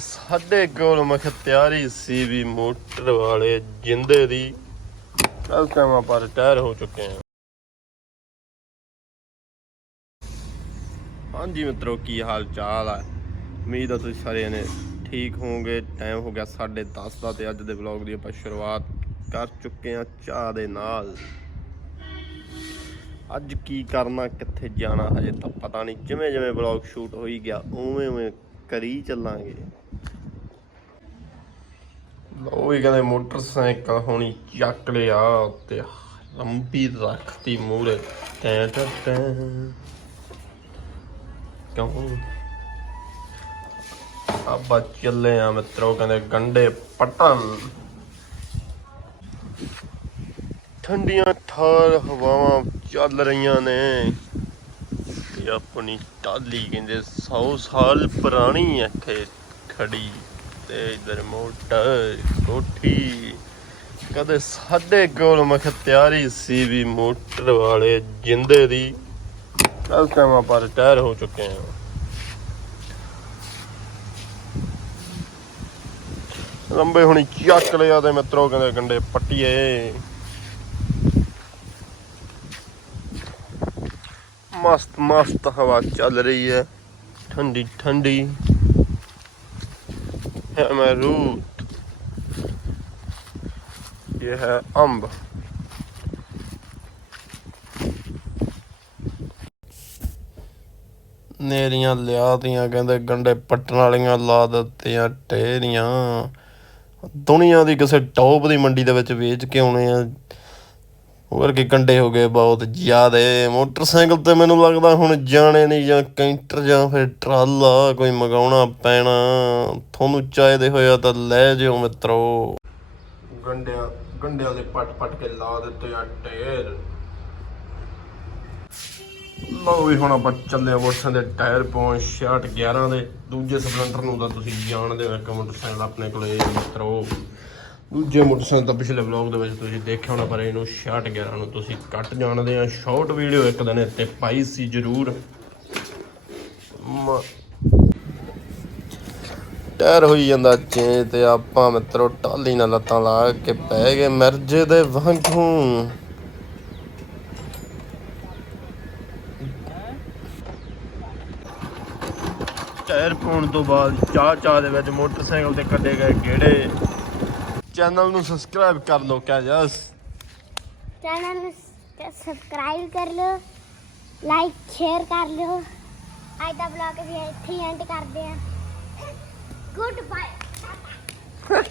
ਸਾਡੇ ਕੋਲ ਮਖ ਤਿਆਰੀ ਸੀ ਵੀ ਮੋਟਰ ਵਾਲੇ ਜਿੰਦੇ ਦੀ। ਇਸ ਟਾਈਮ ਆਪਾਂ ਰਿਟਾਇਰ ਹੋ ਚੁੱਕੇ ਹਾਂ ਹਾਂਜੀ ਮਿੱਤਰੋ, ਕੀ ਹਾਲ ਚਾਲ ਹੈ ਉਮੀਦ ਹੈ ਤੁਸੀਂ ਸਾਰੇ ਨੇ ਠੀਕ ਹੋਵੋਗੇ। ਟਾਈਮ ਹੋ ਗਿਆ 10:30 ਦਾ ਤੇ ਅੱਜ ਦੇ ਵਲੌਗ ਦੀ ਆਪਾਂ ਸ਼ੁਰੂਆਤ ਕਰ ਚੁੱਕੇ ਹਾਂ ਚਾਹ ਦੇ ਨਾਲ। ਅੱਜ ਕੀ ਕਰਨਾ, ਕਿੱਥੇ ਜਾਣਾ, ਹਜੇ ਤਾਂ ਪਤਾ ਨਹੀਂ ਜਿਵੇਂ ਜਿਵੇਂ ਵਲੌਗ ਸ਼ੂਟ ਹੋਈ ਗਿਆ ਉਵੇਂ ਉਵੇਂ ਕਰੀ ਚੱਲਾਂਗੇ। ਲੋ ਵੀ ਕਹਿੰਦੇ ਮੋਟਰਸਾਈਕਲ ਹੋਣੀ ਚੱਕ ਲਿਆ ਤੇ ਲੰਬੀ ਰੱਖਤੀ ਮੂਰੇ ਟੈਂ ਟੈਂ ਕਿਉਂ? ਆਪਾਂ ਚੱਲੇ ਆ ਮਿੱਤਰੋ ਕਹਿੰਦੇ ਗੰਡੇ ਪਟਣ ਠੰਡੀਆਂ ਠਾਰ ਹਵਾਵਾਂ ਚੱਲ ਰਹੀਆਂ ਨੇ। ਇਹ ਆਪਣੀ ਟਾਲੀ ਕਹਿੰਦੇ 100 ਸਾਲ ਪੁਰਾਣੀ ਹੈ ਖੜੀ। ਤੇ ਇਧਰ ਮੋਟਰ ਕੋਠੀ। ਕਦੇ ਸਾਡੇ ਕੋਲ ਮਖ ਤਿਆਰੀ ਸੀ ਵੀ ਮੋਟਰ ਵਾਲੇ ਜਿੰਦੇ ਦੀ। ਇਸ ਟਾਈਮ ਆਪਾਂ ਰਿਟਾਇਰ ਹੋ ਚੁੱਕੇ ਹਾਂ। ਲੰਬੇ ਹੁਣੀ ਚੱਕ ਲਿਆ ਤੇ ਮਿੱਤਰੋ ਕਹਿੰਦੇ ਗੰਡੇ ਪੱਟੀਏ। ਮਸਤ ਮਸਤ ਹਵਾ ਚੱਲ ਰਹੀ ਹੈ। ਠੰਡੀ ਠੰਡੀ। है अमरूद ये है अम्ब ਨੇਰੀਆਂ ਲਿਆਤੀਆਂ ਕਹਿੰਦੇ ਗੰਡੇ ਪੱਟਣ ਵਾਲੀਆਂ ਲਾ ਦਿੱਤੀਆਂ ਟੇਰੀਆਂ ਦੁਨੀਆ ਦੀ ਕਿਸੇ ਟੌਪ ਦੀ ਮੰਡੀ ਦੇ ਵਿੱਚ ਵੇਚ ਕੇ ਆਉਣੇ ਆ ਹੋਰ ਕੀ ਕੰਡੇ ਹੋ ਗਏ ਬਹੁਤ ਜ਼ਿਆਦੇ। ਮੋਟਰਸਾਈਕਲ ਤੇ ਮੈਨੂੰ ਲੱਗਦਾ ਹੁਣ ਜਾਣੇ ਨਹੀਂ ਜਾਂ ਕੈਂਟਰ ਜਾਂ ਫਿਰ ਟਰਾਲਾ ਕੋਈ ਮਗਾਉਣਾ ਪੈਣਾ। ਤੁਹਾਨੂੰ ਚਾਹੀਦੇ ਹੋਇਆ ਤਾਂ ਲੈ ਜਿਓ ਮਿੱਤਰੋ। ਗੰਡਿਆਂ ਗੰਡਿਆਂ ਦੇ ਪੱਟ ਪੱਟ ਕੇ ਲਾ ਦਿੱਤੇ ਆ ਟਾਇਰ। ਲਓ ਵੀ ਹੁਣ ਆਪਾਂ ਚੱਲੇ ਆ ਮੋਟਰਸਾਈਕਲ ਦੇ ਟਾਇਰ ਪਾਉਣ 66 11 ਦੇ। ਦੂਜੇ ਸਪਲੈਂਡਰ ਨੂੰ ਤਾਂ ਤੁਸੀਂ ਜਾਣਦੇ ਹੋ ਇੱਕ ਮੋਟਰਸਾਈਕਲ ਆਪਣੇ ਕੋਲ ਇਹ ਮਿੱਤਰੋ। ਦੂਜੇ ਮੋਟਰਸਾਈਕਲ ਤਾਂ ਪਿਛਲੇ ਵਲੌਗ ਦੇ ਵਿੱਚ ਤੁਸੀਂ ਦੇਖਿਆ ਹੋਣਾ, ਪਰ ਇਹਨੂੰ 66 11 ਨੂੰ ਤੁਸੀਂ ਕੱਟ ਜਾਣਦੇ ਆ। ਸ਼ਾਰਟ ਵੀਡੀਓ ਇੱਕ ਦਿਨ ਇੱਥੇ ਪਾਈ ਸੀ ਜ਼ਰੂਰ। ਟਾਇਰ ਹੋਈ ਜਾਂਦਾ ਚੇਂਜ ਤੇ ਆਪਾਂ ਮਿੱਤਰੋ ਟਾਲੀ ਨਾਲ ਲੱਤਾਂ ਲਾ ਕੇ ਪੈ ਗਏ ਮਿਰਜੇ ਦੇ ਵਾਂਗੂ। ਟਾਇਰ ਪਾਉਣ ਤੋਂ ਬਾਅਦ ਚਾਹ ਚਾਹ ਦੇ ਵਿੱਚ ਮੋਟਰਸਾਈਕਲ ਤੇ ਕੱਢੇ ਗਏ ਗੇੜੇ। ਚੈਨਲ ਨੂੰ ਸਬਸਕ੍ਰਾਈਬ ਕਰ ਲਓ ਕਿਆ ਜਸ ਚੈਨਲ ਨੂੰ ਸਬਸਕ੍ਰਾਈਬ ਕਰ ਲਓ ਲਾਈਕ ਸ਼ੇਅਰ ਕਰ ਲਿਓ। ਅੱਜ ਦਾ ਵਲੌਗ ਅਸੀਂ ਇੱਥੇ ਐਂਡ ਕਰਦੇ ਹਾਂ। Good bye